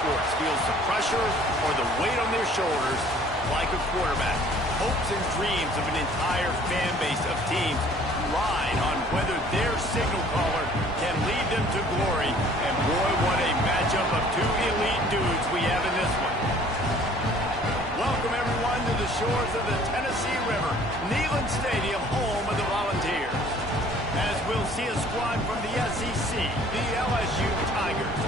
sports feels the pressure or the weight on their shoulders like a quarterback. Hopes and dreams of an entire fan base of teams ride on whether their signal caller can lead them to glory. And boy, what a matchup of two elite dudes we have in this one. Welcome, everyone, to the shores of the Tennessee River, Neyland Stadium, home of the Volunteers. As we'll see a squad from the SEC, the LSU Tigers,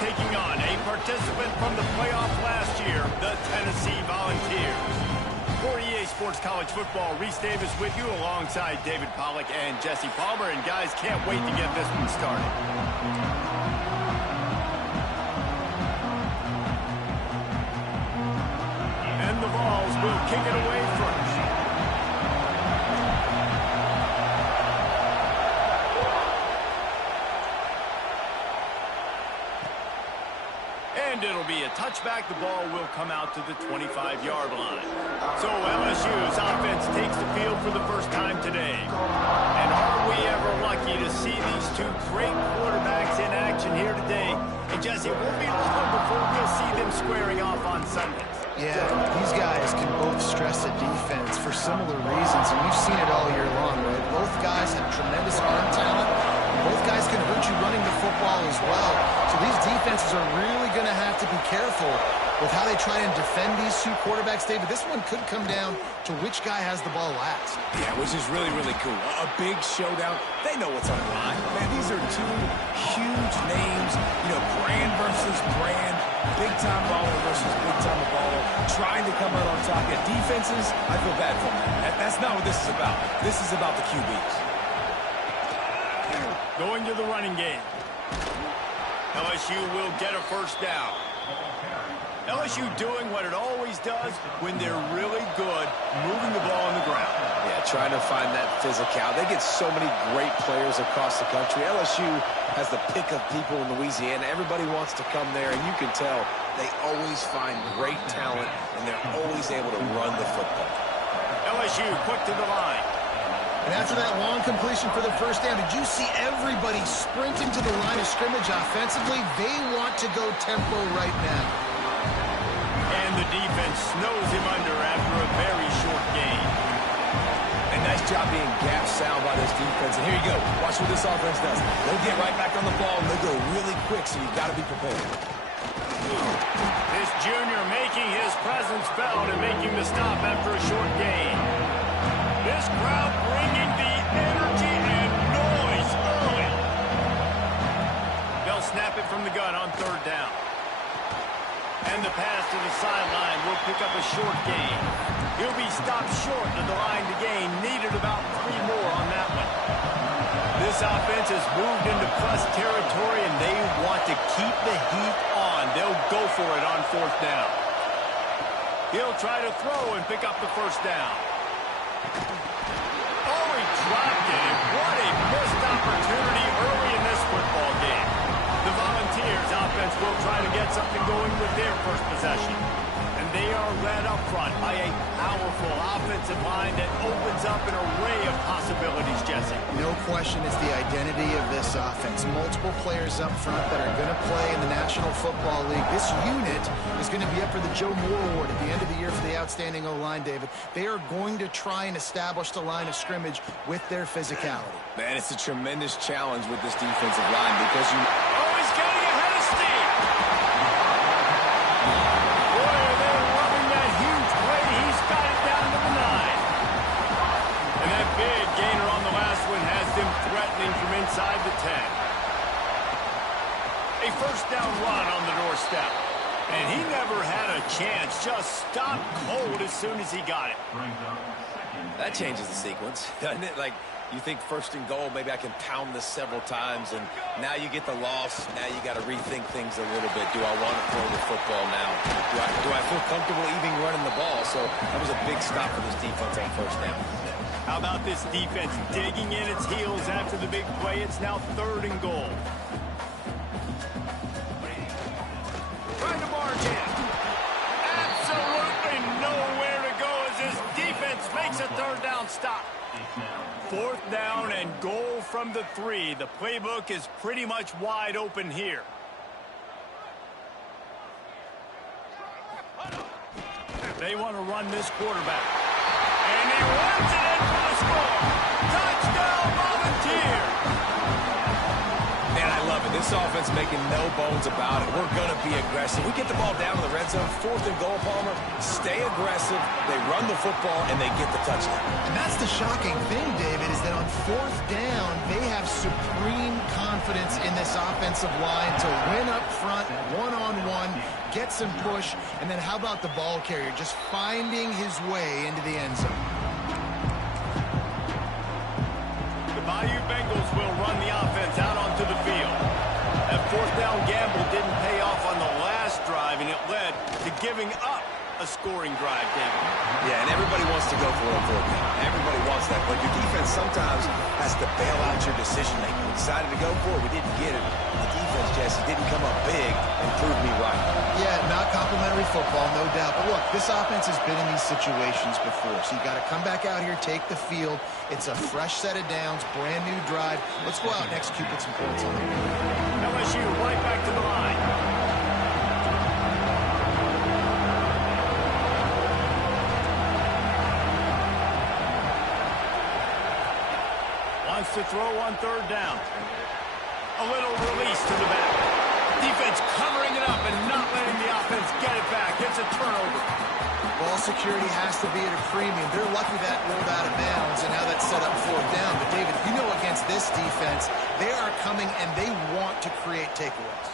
taking on a participant from the playoff last year, the Tennessee Volunteers. For EA Sports College Football, Reese Davis with you alongside David Pollack and Jesse Palmer. And guys, can't wait to get this one started. And the Vols will kick it away first. And it'll be a touchback. The ball will come out to the 25-yard line. So LSU's offense takes the field for the first time today. And are we ever lucky to see these two great quarterbacks in action here today? And Jesse, it won't be long before we'll see them squaring off on Sundays. Yeah, these guys can both stress a defense for similar reasons, and we've seen it all year long, right? Both guys have tremendous arm talent. Both guys can hurt you running the football as well. So these defenses are really going to have to be careful with how they try and defend these two quarterbacks, David. This one could come down to which guy has the ball last. Yeah, which is really, really cool. A big showdown. They know what's on the line. Man, these are two huge names. You know, brand versus brand. Big-time baller versus big-time baller. Trying to come out on top. Yeah, defenses, I feel bad for them. That's not what this is about. This is about the QBs. Going to the running game. LSU will get a first down. LSU doing what it always does when they're really good, moving the ball on the ground. Yeah, trying to find that physical. They get so many great players across the country. LSU has the pick of people in Louisiana. Everybody wants to come there, and you can tell they always find great talent, and they're always able to run the football. LSU quick to the line. And after that long completion for the first down, did you see everybody sprinting to the line of scrimmage offensively? They want to go tempo right now. And the defense snows him under after a very short gain. A nice job being gap sound by this defense. And here you go. Watch what this offense does. They'll get right back on the ball, and they'll go really quick, so you got to be prepared. This junior making his presence felt and making the stop after a short gain. This crowd bringing the energy and noise early. They'll snap it from the gun on third down. And the pass to the sideline will pick up a short gain. He'll be stopped short of the line to gain. Needed about 3 more on that one. This offense has moved into plus territory, and they want to keep the heat on. They'll go for it on fourth down. He'll try to throw and pick up the first down. Oh, he dropped it. And what a missed opportunity early in this football game. The Volunteers offense will try to get something going with their first possession. And they are led up front by a powerful offensive line that opens up an array of possibilities, Jesse. No question it's the identity of this offense. Multiple players up front that are going to play in the National Football League. This unit is going to be up for the Joe Moore Award at the end of the year for the outstanding O-line, David. They are going to try and establish the line of scrimmage with their physicality. Man, it's a tremendous challenge with this defensive line because you... Oh, he's getting ahead of steam. Boy, are they loving that huge play. He's got it down to the 9. And that big gainer on the last one has them threatening from inside the 10. A first down run on the doorstep. And he never had a chance. Just stopped cold as soon as he got it. That changes the sequence, doesn't it? Like, you think first and goal, maybe I can pound this several times, and now you get the loss. Now you got to rethink things a little bit. Do I want to throw the football now? Do I feel comfortable even running the ball? So that was a big stop for this defense on first down. How about this defense digging in its heels after the big play? It's now third and goal. Trying to march in. Absolutely nowhere to go as this defense makes a third down stop. Fourth down and goal from the 3. The playbook is pretty much wide open here. They want to run this quarterback. And he runs it in for the score. Touchdown, Volunteer. Man, I love it. This offense making no bones about it. We're going to be aggressive. We get the ball down to the red zone, 4th and goal, Palmer. Stay aggressive. They run the football, and they get the touchdown. And that's the shocking thing, David, is that on 4th down, they have supreme confidence in this offensive line to win up front, one-on-one, get some push, and then how about the ball carrier just finding his way into the end zone? The Bayou Bengals will run the offense out onto the field. That 4th down gamble didn't pay off on the last drive, and it led to giving up a scoring drive, David. Yeah, and everybody wants to go for it on 4th down. Everybody wants that, but your defense sometimes has to bail out your decision-making. We decided to go for it. We didn't get it. The defense, Jesse, didn't come up big and prove me right. Yeah, not complimentary football, no doubt. But look, this offense has been in these situations before, so you got to come back out here, take the field. It's a fresh set of downs, brand new drive. Let's go out and execute with some points on the board. LSU right back to the line. Wants to throw on 3rd down. A little release to the back. Defense covering it up and not letting the offense get it back. It's a turnover. Ball security has to be at a premium. They're lucky that rolled out of bounds and now that's set up 4th down. But, David, you know against this defense, they are coming and they want to create takeaways.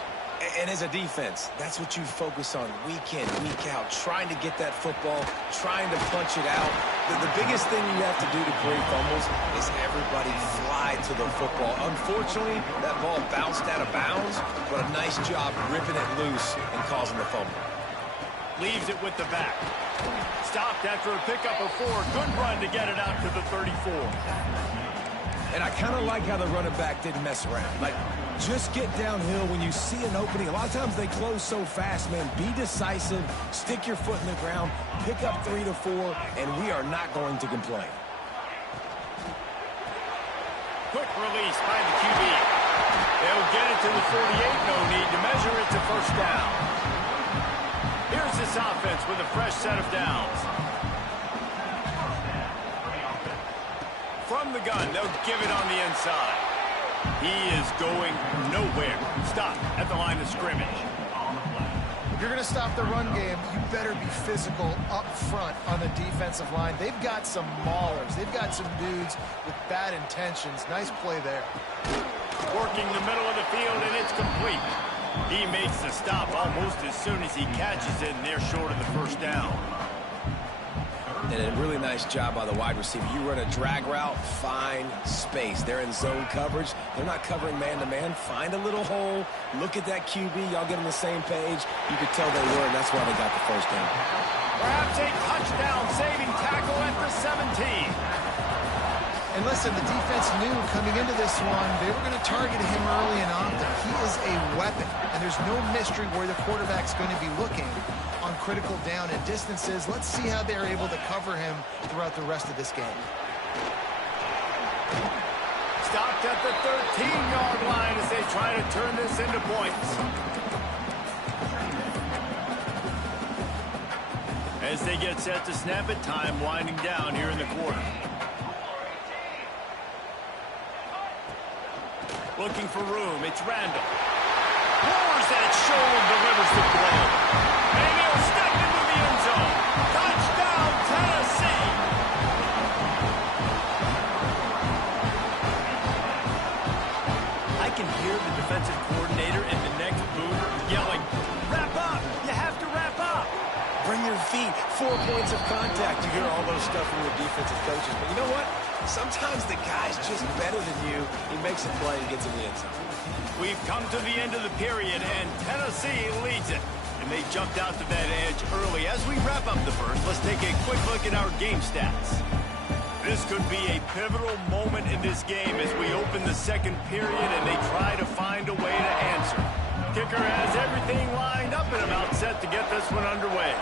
And as a defense, that's what you focus on week in, week out, trying to get that football, trying to punch it out. The biggest thing you have to do to create fumbles is everybody fly to the football. Unfortunately, that ball bounced out of bounds, but a nice job ripping it loose and causing the fumble. Leaves it with the back. Stopped after a pickup of 4. Good run to get it out to the 34. And I kind of like how the running back didn't mess around. Like, just get downhill when you see an opening. A lot of times they close so fast, man. Be decisive, stick your foot in the ground, pick up 3 to 4, and we are not going to complain. Quick release by the QB. They'll get it to the 48. No need to measure it to 1st down. Here's this offense with a fresh set of downs. From the gun, they'll give it on the inside. He is going nowhere. Stop at the line of scrimmage. If you're going to stop the run game, you better be physical up front on the defensive line. They've got some maulers. They've got some dudes with bad intentions. Nice play there. Working the middle of the field, and it's complete. He makes the stop almost as soon as he catches it, and they're short of the 1st down. And a really nice job by the wide receiver. You run a drag route, find space. They're in zone coverage. They're not covering man-to-man. Find a little hole. Look at that QB. Y'all get on the same page. You could tell they were, and that's why they got the 1st down. Perhaps a touchdown-saving tackle at the 17. And listen, the defense knew coming into this one, they were going to target him early and often. He is a weapon, and there's no mystery where the quarterback's going to be looking on critical down and distances. Let's see how they're able to cover him throughout the rest of this game. Stopped at the 13-yard line as they try to turn this into points. As they get set to snap it, time winding down here in the quarter. Looking for room, it's Randall. Lowers that shoulder, delivers the throw. And he'll step into the end zone. Touchdown, Tennessee! I can hear the defensive coordinator in the next booth yelling, "Wrap up! You have to wrap up!" Bring your feet. 4 points of contact. You hear all those stuff from your defensive coaches. But you know what? Sometimes the guy's just better than you. He makes a play and gets in the end zone. We've come to the end of the period, and Tennessee leads it. And they jumped out to that edge early. As we wrap up the first, let's take a quick look at our game stats. This could be a pivotal moment in this game as we open the 2nd period and they try to find a way to answer. Kicker has everything lined up and about set to get this one underway.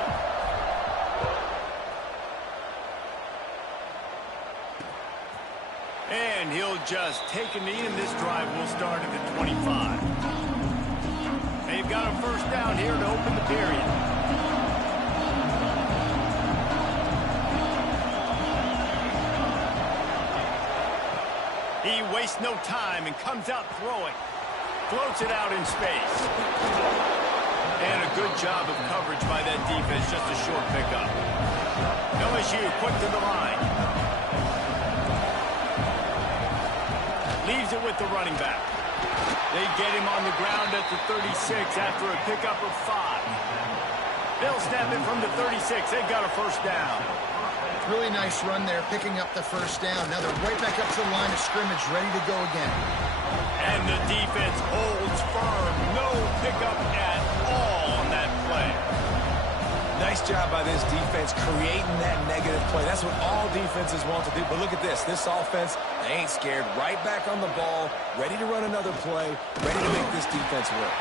And he'll just take a knee, and this drive will start at the 25. They've got a 1st down here to open the period. He wastes no time and comes out throwing. Floats it out in space. And a good job of coverage by that defense, just a short pickup. LSU quick to the line. Leaves it with the running back. They get him on the ground at the 36 after a pickup of 5. They'll snap it from the 36. They've got a first down. Really nice run there, picking up the first down. Now they're right back up to the line of scrimmage, ready to go again. And the defense holds firm. No pickup at all on that play. Nice job by this defense creating that negative play. That's what all defenses want to do. But look at this. This offense, they ain't scared. Right back on the ball, ready to run another play, ready to make this defense work.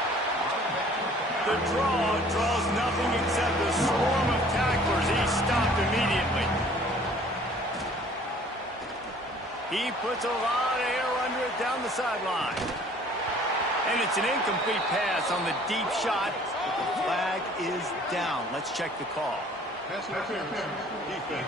The draw draws nothing except a swarm of tacklers. He's stopped immediately. He puts a lot of air under it down the sideline. And it's an incomplete pass on the deep shot. But the flag is down. Let's check the call. Pass interference. Defense.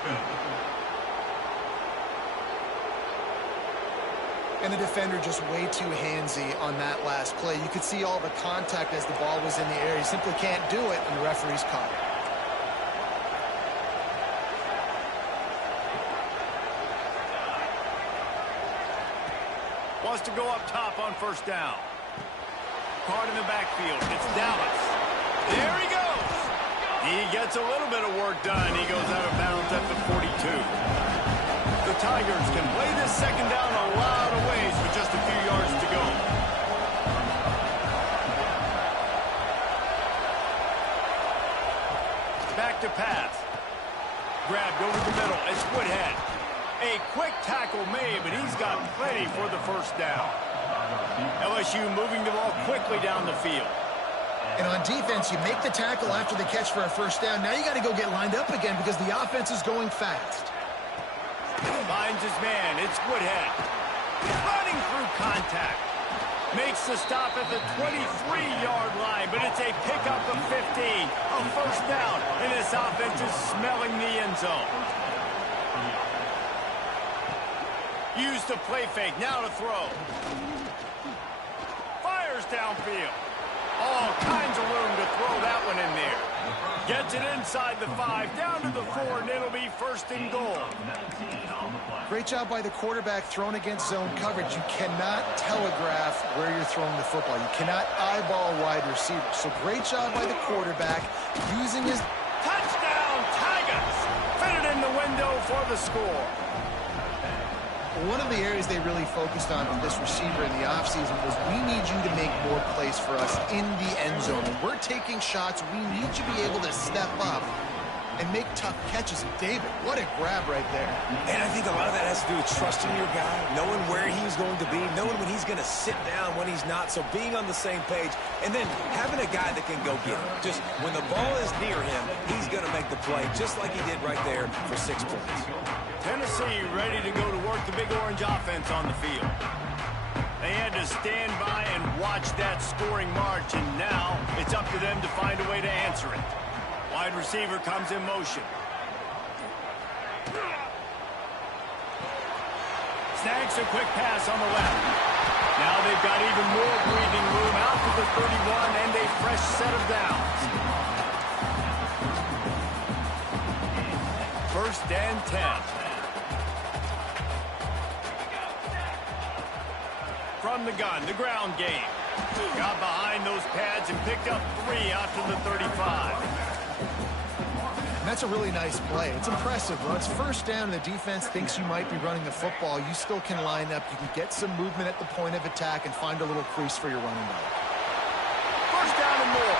And the defender just way too handsy on that last play. You could see all the contact as the ball was in the air. He simply can't do it, and the referee's caught it. Wants to go up top on first down. Card in the backfield. It's Dallas. There he goes. He gets a little bit of work done. He goes out of bounds at the 42. The Tigers can play this second down a lot of ways with just a few yards to go. Back to pass. Grabbed over the middle. It's Woodhead. A quick tackle made, but he's got plenty for the first down. LSU moving the ball quickly down the field. And on defense, you make the tackle after the catch for a first down. Now you got to go get lined up again because the offense is going fast. Finds his man. It's Woodhead. Running through contact. Makes the stop at the 23-yard line, but it's a pickup of 15. A first down, and this offense is smelling the end zone. Used to play fake, now to throw. Fires downfield. All kinds of room to throw that one in there. Gets it inside the 5, down to the 4, and it'll be first and goal. Great job by the quarterback thrown against zone coverage. You cannot telegraph where you're throwing the football. You cannot eyeball wide receiver. So great job by the quarterback using his... Touchdown, Tigers! Fitted in the window for the score. One of the areas they really focused on with this receiver in the offseason was we need you to make more plays for us in the end zone. When we're taking shots, we need you to be able to step up and make tough catches. And David, what a grab right there. And I think a lot of that has to do with trusting your guy, knowing where he's going to be, knowing when he's going to sit down, when he's not. So being on the same page, and then having a guy that can go get him. Just when the ball is near him, he's going to make the play, just like he did right there for 6 points. Tennessee ready to go to work the Big Orange offense on the field. They had to stand by and watch that scoring march, and now it's up to them to find a way to answer it. Wide receiver comes in motion. Snags a quick pass on the left. Now they've got even more breathing room out to the 31 and a fresh set of downs. First and 10. From the gun, the ground game. Got behind those pads and picked up 3 out to the 35. And that's a really nice play. It's impressive. When it's first down and the defense thinks you might be running the football, you still can line up. You can get some movement at the point of attack and find a little crease for your running back. First down and more.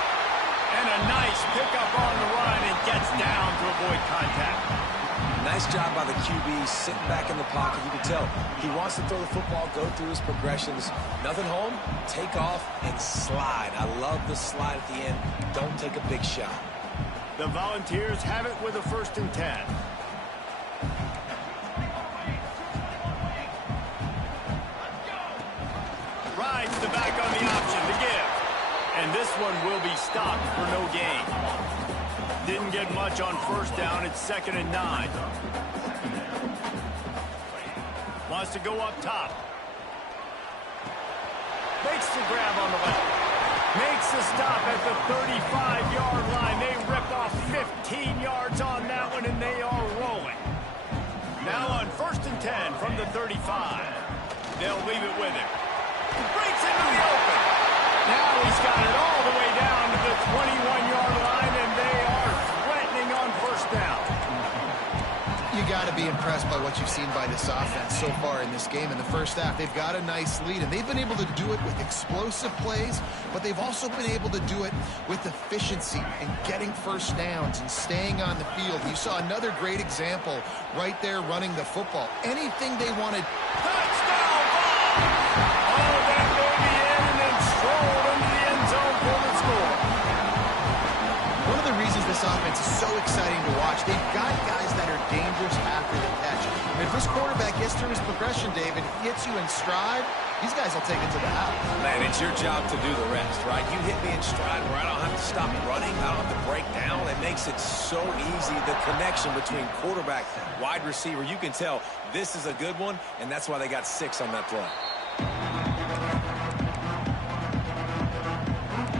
And a nice pickup on the run and gets down to avoid contact. Nice job by the QB sitting back in the pocket. You can tell he wants to throw the football, go through his progressions. Nothing home, take off, and slide. I love the slide at the end. Don't take a big shot. The Volunteers have it with a first and 10. Rides the back on the option to give. And this one will be stopped for no gain. Didn't get much on first down. It's 2nd and 9. Wants to go up top. Makes the grab on the left. Makes the stop at the 35-yard line. They rip off 15 yards on that one, and they are rolling. Now on 1st and 10 from the 35. They'll leave it with him. He breaks into the open. Now he's got it all the way down to the 21-yard line, and they are threatening on 1st down. You got to be impressed by what you've seen by this offense so far in this game. In the first half, they've got a nice lead, and they've been able to do it with explosive plays, but they've also been able to do it with efficiency and getting 1st downs and staying on the field. You saw another great example right there running the football. Anything they wanted. Touchdown ball! Oh, that baby in and then strolled into the end zone for the score. One of the reasons this offense is so exciting to watch, they've got guys that are dangerous after the catch. And if this quarterback gets through his progression, David, hits you in stride, these guys will take it to the house. Man, it's your job to do the rest, right? You hit me in stride where I don't have to stop running. I don't have to break down. It makes it so easy. The connection between quarterback, wide receiver, you can tell this is a good one, and that's why they got 6 on that play.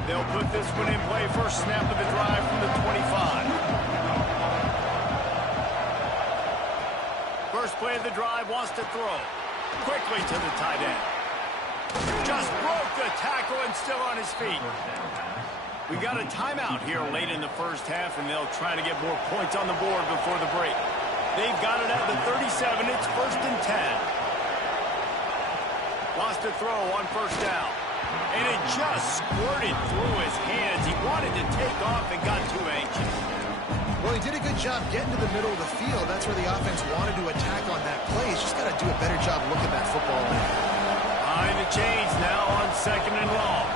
They'll put this one in play. First snap of the drive from the 25. First play of the drive, wants to throw. Quickly to the tight end. Just broke the tackle and still on his feet. We got a timeout here late in the first half, and they'll try to get more points on the board before the break. They've got it at the 37. It's 1st and 10. Wants to throw on 1st down. And it just squirted through his hands. He wanted to take off and got too anxious. Well, he did a good job getting to the middle of the field. That's where the offense wanted to attack on that play. He's just got to do a better job looking that football in. Behind the chains now on 2nd and long.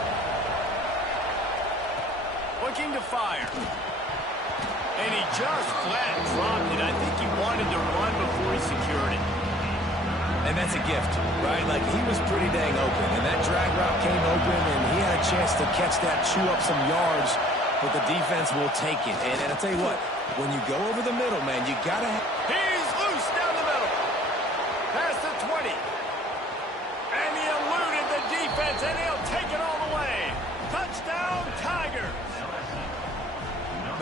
Looking to fire. And he just flat dropped it. I think he wanted to run before he secured it. And that's a gift, right? Like, he was pretty dang open, and that drag route came open, and he had a chance to catch that, chew up some yards, but the defense will take it. And I'll tell you what, when you go over the middle, man, you got to... He's loose down the middle. Past the 20. And he eluded the defense, and he'll take it all the way. Touchdown, Tigers.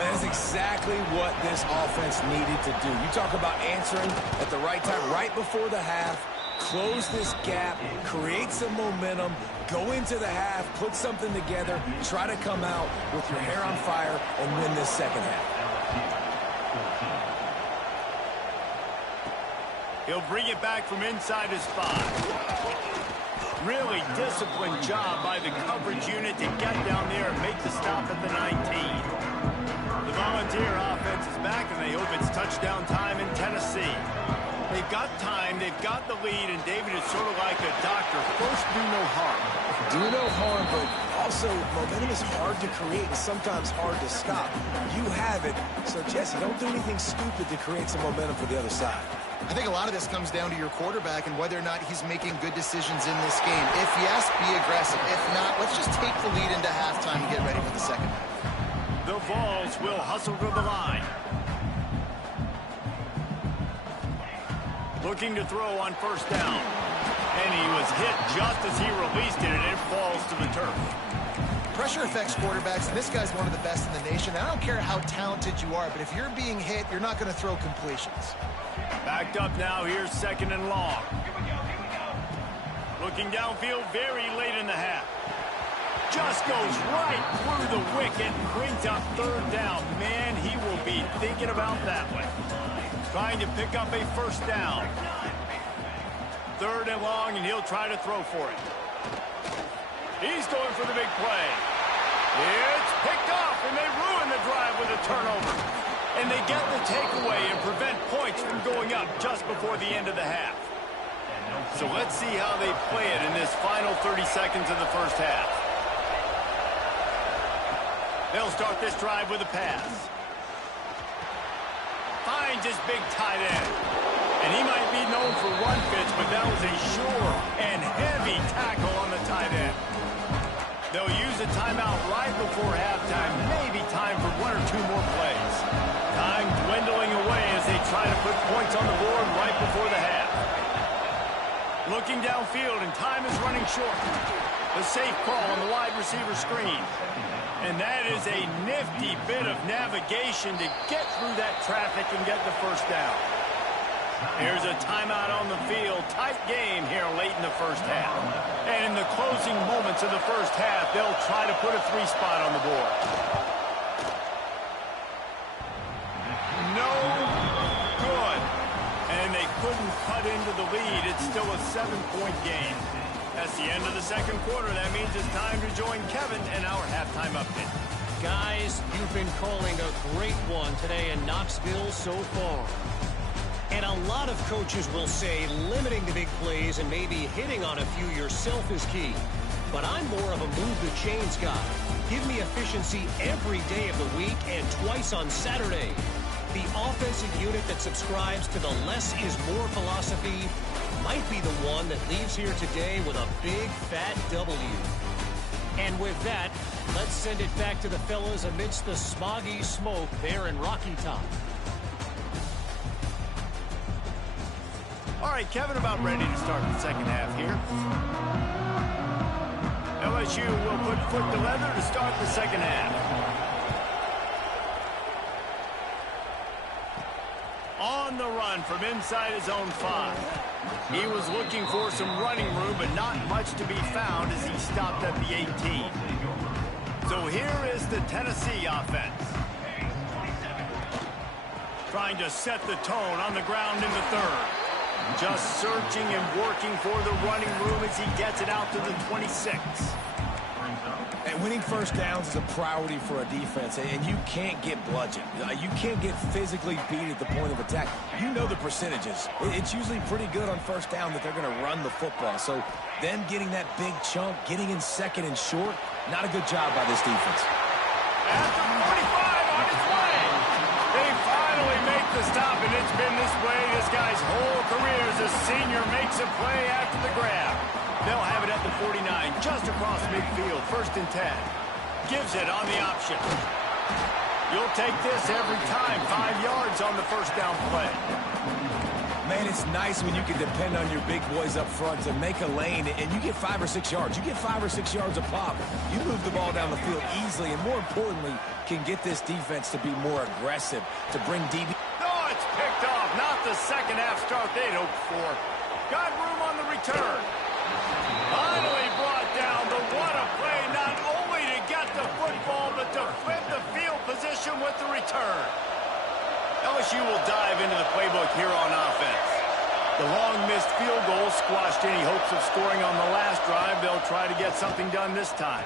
Man, that's exactly what this offense needed to do. You talk about answering at the right time, right before the half, close this gap, create some momentum, go into the half, put something together, try to come out with your hair on fire and win this second half. He'll bring it back from inside his 5. Really disciplined job by the coverage unit to get down there and make the stop at the 19. The Volunteer offense is back, and they hope it's touchdown time in Tennessee. They've got time, they've got the lead, and David is sort of like a doctor. First, do no harm. Do no harm, but also momentum is hard to create and sometimes hard to stop. You have it, so Jesse, don't do anything stupid to create some momentum for the other side. I think a lot of this comes down to your quarterback and whether or not he's making good decisions in this game. If yes, be aggressive. If not, let's just take the lead into halftime and get ready for the second half. The Vols will hustle to the line. Looking to throw on 1st down. And he was hit just as he released it, and it falls to the turf. Pressure affects quarterbacks, and this guy's one of the best in the nation. I don't care how talented you are, but if you're being hit, you're not going to throw completions. Backed up now, here's 2nd and long. Looking downfield very late in the half. Just goes right through the wicket and brings up 3rd down. Man, he will be thinking about that one. Trying to pick up a 1st down. 3rd and long, and he'll try to throw for it. He's going for the big play. It's picked off, and they ruin the drive with a turnover. And they get the takeaway and prevent points from going up just before the end of the half. So let's see how they play it in this final 30 seconds of the first half. They'll start this drive with a pass. Finds his big tight end. And he might be known for run fits, but that was a sure and heavy tackle on the tight end. They'll use a timeout right before halftime. Maybe time for 1 or 2 more plays. Time dwindling away as they try to put points on the board right before the half. Looking downfield, and time is running short. The safe call on the wide receiver screen. And that is a nifty bit of navigation to get through that traffic and get the first down. Here's a timeout on the field. Tight game here late in the first half. And in the closing moments of the first half, they'll try to put a 3-spot on the board. No good. And they couldn't cut into the lead. It's still a 7-point game. That's the end of the second quarter. That means it's time to join Kevin and our halftime update. Guys, you've been calling a great one today in Knoxville so far. And a lot of coaches will say limiting the big plays and maybe hitting on a few yourself is key. But I'm more of a move the chains guy. Give me efficiency every day of the week and twice on Saturday. The offensive unit that subscribes to the less is more philosophy might be the one that leaves here today with a big fat W. And with that, let's send it back to the fellas amidst the smoggy smoke there in Rocky Top. All right, Kevin, about ready to start the second half here. LSU will put foot to leather to start the second half. On the run from inside his own 5. He was looking for some running room, but not much to be found as he stopped at the 18. So here is the Tennessee offense. Trying to set the tone on the ground in the third. Just searching and working for the running room as he gets it out to the 26. And winning first downs is a priority for a defense, and you can't get bludgeoned. You can't get physically beat at the point of attack. You know the percentages. It's usually pretty good on first down that they're going to run the football. So them getting that big chunk, getting in second and short, not a good job by this defense. At the 45 on its way. They finally make the stop, and it's been this way this guy's whole career as a senior makes a play after the grab. They'll have it at the 49, just across midfield, 1st and 10. Gives it on the option. You'll take this every time, 5 yards on the first down play. Man, it's nice when you can depend on your big boys up front to make a lane, and you get 5 or 6 yards. You get 5 or 6 yards a pop. You move the ball down the field easily, and more importantly, can get this defense to be more aggressive, to bring DB. Oh, it's picked off. Not the second half start they'd hoped for. Got room on the return. Finally brought down, but what a play, not only to get the football, but to flip the field position with the return. LSU will dive into the playbook here on offense. The long missed field goal squashed any hopes of scoring on the last drive. They'll try to get something done this time.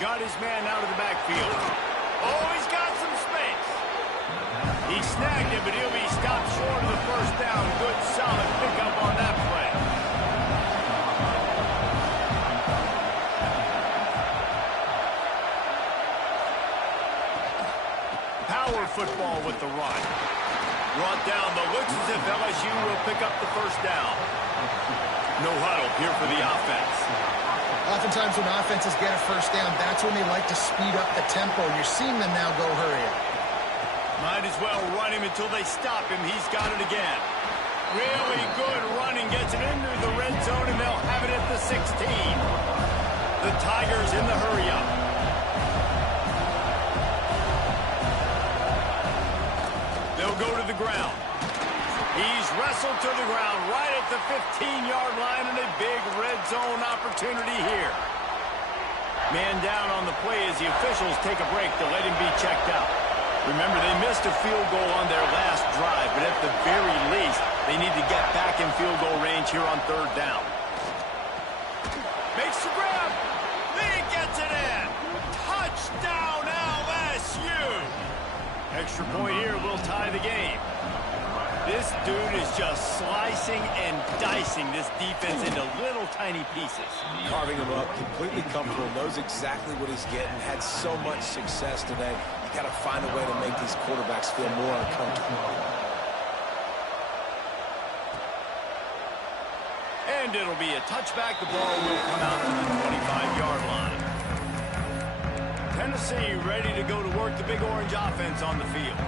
Got his man out of the backfield. Oh, he's got some space. He snagged it, but he'll be stopped short of the first down. Good, solid pickup on that play. Power football with the run. Brought down, but looks as if LSU will pick up the first down. No huddle here for the offense. Oftentimes when offenses get a first down, that's when they like to speed up the tempo. You're seeing them now go hurry up. Might as well run him until they stop him. He's got it again. Really good running. Gets it into the red zone, and they'll have it at the 16. The Tigers in the hurry-up. They'll go to the ground. He's wrestled to the ground right at the 15-yard line, and a big red zone opportunity here. Man down on the play as the officials take a break to let him be checked out. Remember, they missed a field goal on their last drive, but at the very least, they need to get back in field goal range here on 3rd down. Makes the grab. He gets it in. Touchdown, LSU. Extra point here will tie the game. This dude is just slicing and dicing this defense into little tiny pieces. Carving him up, completely comfortable, knows exactly what he's getting, had so much success today. You got to find a way to make these quarterbacks feel more uncomfortable. And it'll be a touchback. The ball will come out to the 25-yard line. Tennessee ready to go to work the Big Orange offense on the field.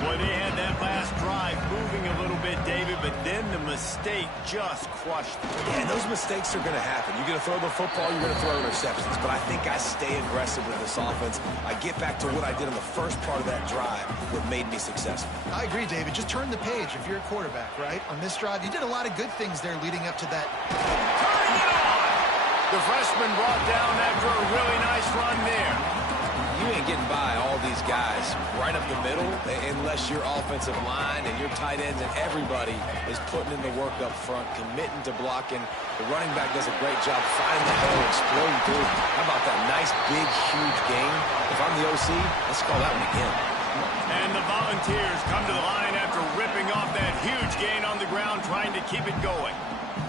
Well, they had that last drive moving a little bit, David, but then the mistake just crushed them. Yeah, and those mistakes are going to happen. You're going to throw the football, you're going to throw interceptions. But I think I stay aggressive with this offense. I get back to what I did in the first part of that drive that made me successful. I agree, David. Just turn the page if you're a quarterback, right? On this drive, you did a lot of good things there leading up to that. Turning it on! The freshman brought down after a really nice run there. You ain't getting by all these guys right up the middle unless your offensive line and your tight ends and everybody is putting in the work up front, committing to blocking. The running back does a great job finding the hole, exploding through. How about that nice, big, huge gain? If I'm the OC, let's call that one again. And the Volunteers come to the line after ripping off that huge gain on the ground, trying to keep it going.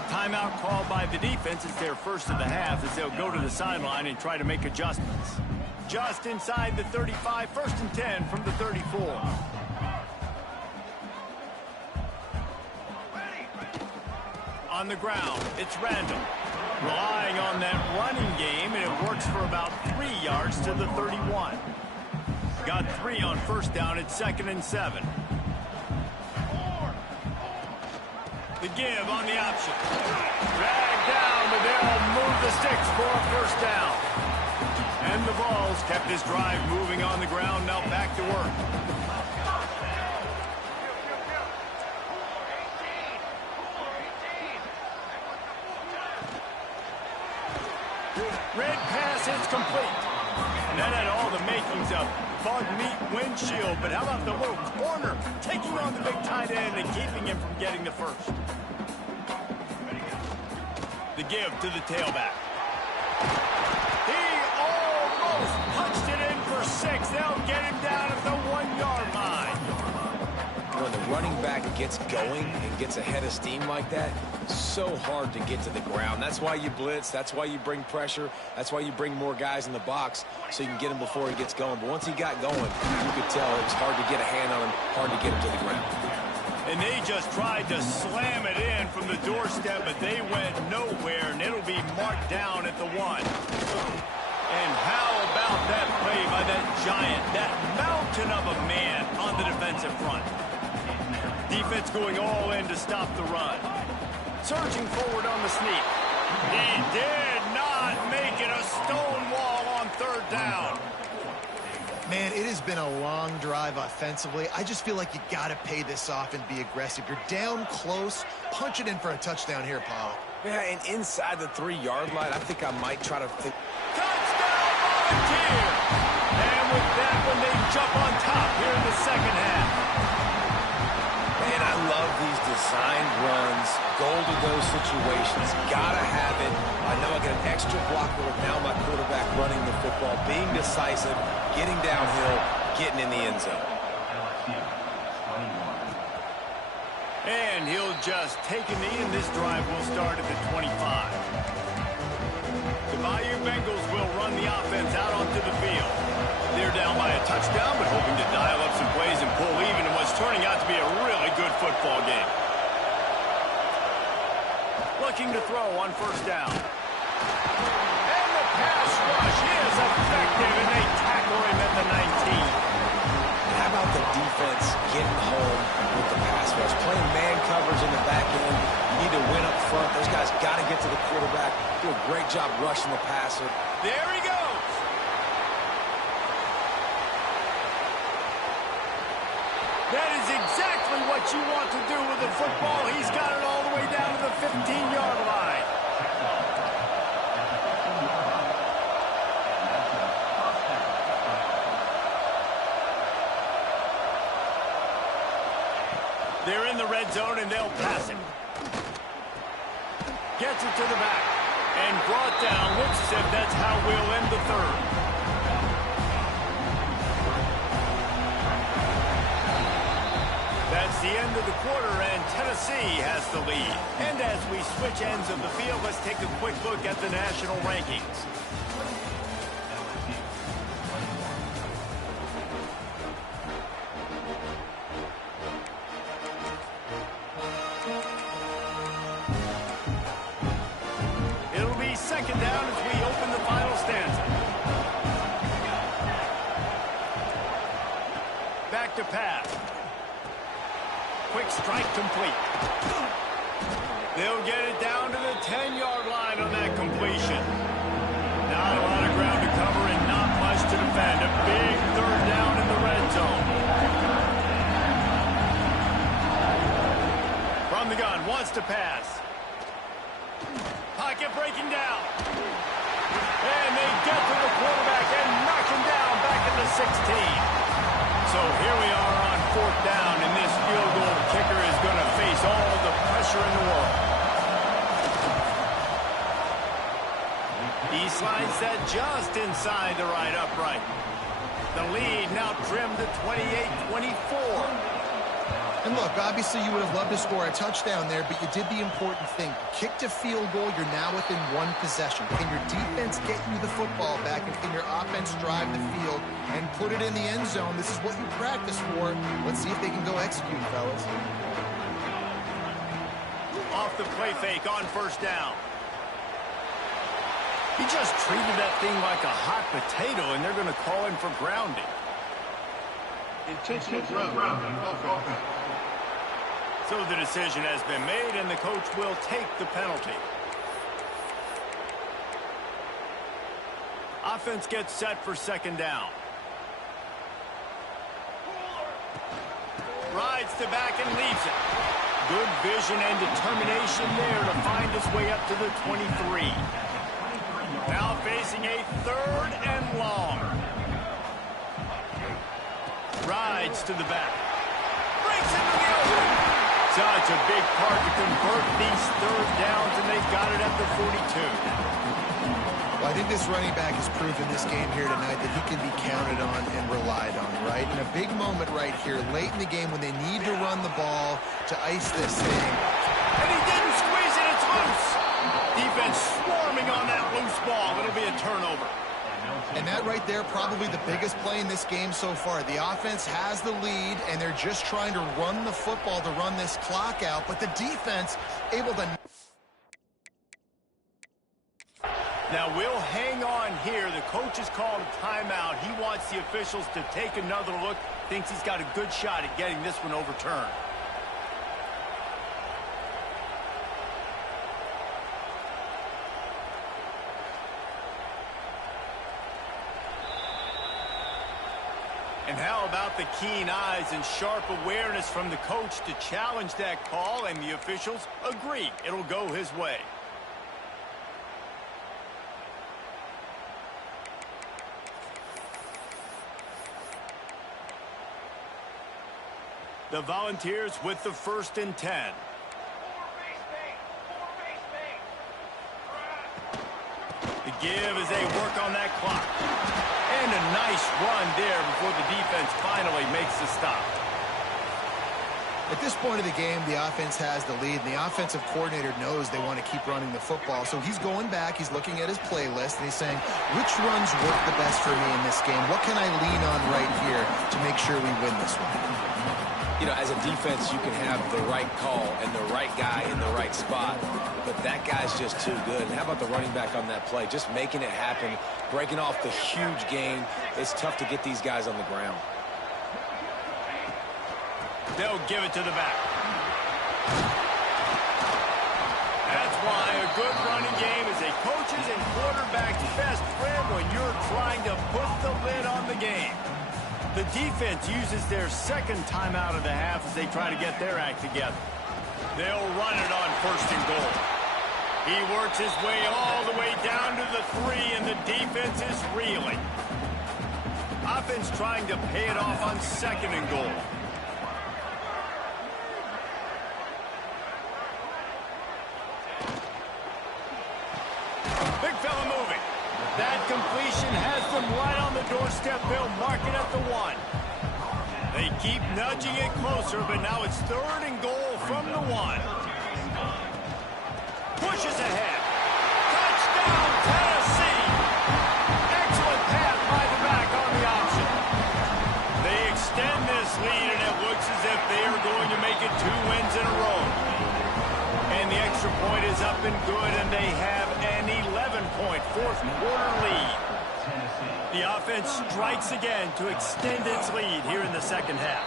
Timeout called by the defense. It's their first of the half as they'll go to the sideline and try to make adjustments. Just inside the 35, 1st and 10 from the 34. On the ground, it's Randall. Relying on that running game, and it works for about 3 yards to the 31. Got 3 on first down at 2nd and 7. The give on the option. Dragged down, but they'll move the sticks for a first down. And the Vols kept this drive moving on the ground, now back to work. Red pass is complete. And that had all the makings of bug meat windshield, but how about the little corner taking on the big tight end and keeping him from getting the first? The give to the tailback. He almost punched it in for 6. They'll get him down at the 1-yard line. When the running back gets going and gets ahead of steam like that, so hard to get to the ground. That's why you blitz. That's why you bring pressure. That's why you bring more guys in the box so you can get him before he gets going. But once he got going, you could tell it was hard to get a hand on him, hard to get him to the ground. And they just tried to slam it in from the doorstep, but they went nowhere, and it'll be marked down at the 1. And how about that play by that giant, that mountain of a man on the defensive front? Defense going all in to stop the run. Surging forward on the sneak. He did not make it a stone wall on 3rd down. Man, it has been a long drive offensively. I just feel like you got to pay this off and be aggressive. You're down close. Punch it in for a touchdown here, Paul. Yeah, and inside the 3-yard line, I think I might try to think. Touchdown, Volunteer! And with that one, they jump on top here in the 2nd half. Man, I love these designed runs, goal to those situations. Gotta have it. I know I get an extra blocker with now my quarterback running the football, being decisive, getting downhill, getting in the end zone. And he'll just take a knee, and this drive will start at the 25. The Bayou Bengals will run the offense out onto the field. They're down by a touchdown, but hoping to dial up some plays and pull even in what's turning out to be a really good football game. Looking to throw on first down. And the pass rush is effective, and they tackle him at the 19. How about the defense getting home with the pass rush? Playing man coverage in the back end. You need to win up front. Those guys got to get to the quarterback. Do a great job rushing the passer. There he goes. That is exactly what you want to do with the football. He's got it all the way down to the 15-yard line. They're in the red zone, and they'll pass it. Gets it to the back. And brought down. Looks as if that's how we'll end the 3rd. That's the end of the quarter, and Tennessee has the lead. And as we switch ends of the field, let's take a quick look at the national rankings. It'll be 2nd down as we open the final stanza. back to pass. Quick strike complete. They'll get it down to the 10-yard line on that completion. Not a lot of ground to cover and not much to defend. A big third down in the red zone. From the gun, wants to pass. Pocket breaking down. And they get to the quarterback and knock him down back at the 16. So here we are on fourth down, and this field goal kicker is going to face all the pressure in the world. He slides that just inside the right upright. The lead now trimmed to 28-24. And look, obviously you would have loved to score a touchdown there, but you did the important thing. Kicked a field goal, you're now within one possession. Can your defense get you the football back, and can your offense drive the field and put it in the end zone? This is what you practice for. Let's see if they can go execute, fellas. Off the play fake on first down. He just treated that thing like a hot potato, and they're going to call him for grounding. Intentional grounding. Offense. So the decision has been made, and the coach will take the penalty. Offense gets set for second down. Rides to back and leaves it. Good vision and determination there to find his way up to the 23. Now facing a third and long. Rides to the back. Breaks into the open. Such a big part to convert these third downs, and they've got it at the 42. Well, I think this running back has proven this game here tonight that he can be counted on and relied on, right? In a big moment right here, late in the game when they need to run the ball to ice this thing. And he didn't squeeze it, it's loose. Defense swarming on that loose ball. It'll be a turnover. And that right there, probably the biggest play in this game so far. The offense has the lead, and they're just trying to run the football to run this clock out, but the defense able to... Now we'll hang on here. The coach has called a timeout. He wants the officials to take another look. Thinks he's got a good shot at getting this one overturned. And how about the keen eyes and sharp awareness from the coach to challenge that call, and the officials agree it'll go his way. The Volunteers with the 1st and 10. The give as they work on that clock. And a nice run there before the defense finally makes the stop. At this point of the game, the offense has the lead, and the offensive coordinator knows they want to keep running the football. So he's going back, he's looking at his playlist, and he's saying, which runs work the best for me in this game? What can I lean on right here to make sure we win this one? You know, as a defense, you can have the right call and the right guy in the right spot, but that guy's just too good. And how about the running back on that play? Just making it happen, breaking off the huge gain. It's tough to get these guys on the ground. They'll give it to the back. That's why a good running game is a coach's and quarterback's best friend when you're trying to put the lid on the game. The defense uses their second timeout of the half as they try to get their act together. They'll run it on 1st and goal. He works his way all the way down to the 3, and the defense is reeling. Offense trying to pay it off on 2nd and goal. Big fella moving. That completion has them right on the doorstep. They'll mark it at the 1. They keep nudging it closer, but now it's 3rd and goal from the 1. Pushes ahead. Touchdown, Tennessee. Excellent pass by the back on the option. They extend this lead, and it looks as if they are going to make it 2 wins in a row. And the extra point is up and good, and they have an 11-point fourth quarter lead. The offense strikes again to extend its lead here in the second half.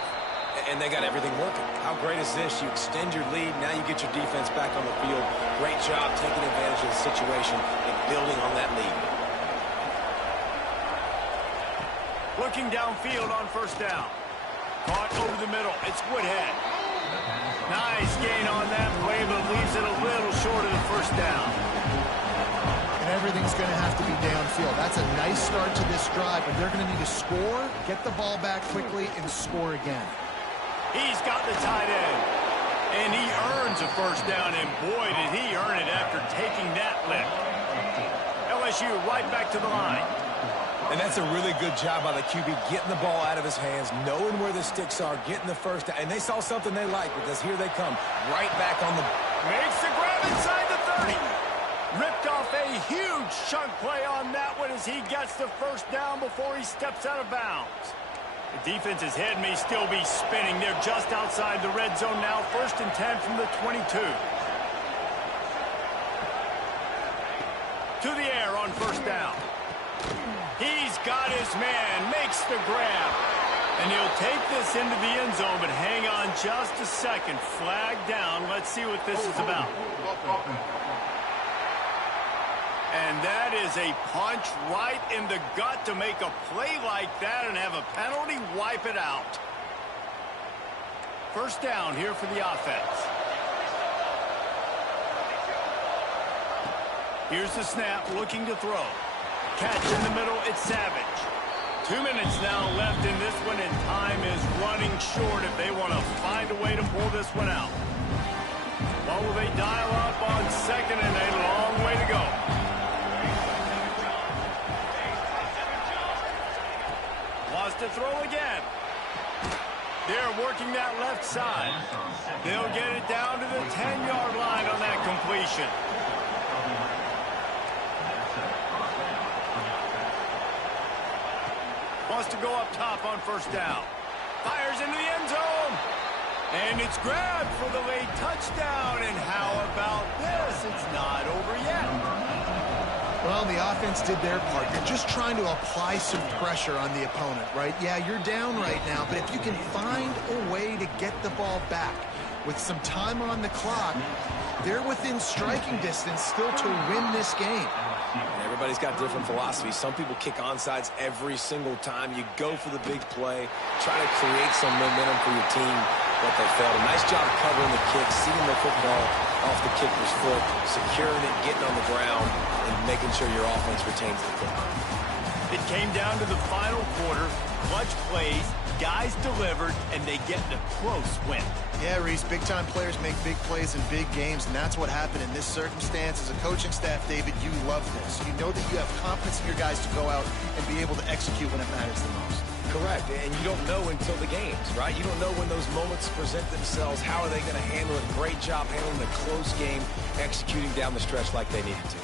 And they got everything working. How great is this? You extend your lead. Now you get your defense back on the field. Great job taking advantage of the situation and building on that lead. Looking downfield on first down. Caught over the middle. It's Woodhead. Nice gain on that play, but leaves it a little short of the first down. And everything's going to have to be downfield. That's a nice start to this drive, but they're going to need to score, get the ball back quickly, and score again. He's got the tight end. And he earns a first down, and boy, did he earn it after taking that lift. LSU right back to the line. And that's a really good job by the QB, getting the ball out of his hands, knowing where the sticks are, getting the first down. And they saw something they liked because here they come, right back on the... Makes the grab inside the 30. Ripped off a huge chunk play on that one as he gets the first down before he steps out of bounds. The defense's head may still be spinning. They're just outside the red zone now. 1st and 10 from the 22. To the air on first down. He's got his man, makes the grab. And he'll take this into the end zone, but hang on just a second. Flag down. Let's see what this is about. And that is a punch right in the gut to make a play like that and have a penalty wipe it out. First down here for the offense. Here's the snap, looking to throw. Catch in the middle, it's Savage. 2 minutes now left in this one, and time is running short if they want to find a way to pull this one out. What will they dial up on second, and a long way to go. Wants to throw again. They're working that left side. They'll get it down to the 10-yard line on that completion. Wants to go up top on first down. Fires into the end zone. And it's grabbed for the late touchdown. And how about this? It's not over yet. Well, the offense did their part. You're just trying to apply some pressure on the opponent, right? Yeah, you're down right now, but if you can find a way to get the ball back with some time on the clock, they're within striking distance still to win this game. And everybody's got different philosophies. Some people kick onside every single time. You go for the big play, try to create some momentum for your team, but they failed. A nice job covering the kick, seeing the football off the kicker's foot, securing it, getting on the ground, and making sure your offense retains the football. It came down to the final quarter. Clutch plays, guys delivered, and they get a close win. Yeah, Reese, big-time players make big plays in big games, and that's what happened in this circumstance. As a coaching staff, David, you love this. You know that you have confidence in your guys to go out and be able to execute when it matters the most. Correct, and you don't know until the games, right? You don't know when those moments present themselves. How are they going to handle it? Great job handling the close game, executing down the stretch like they needed to.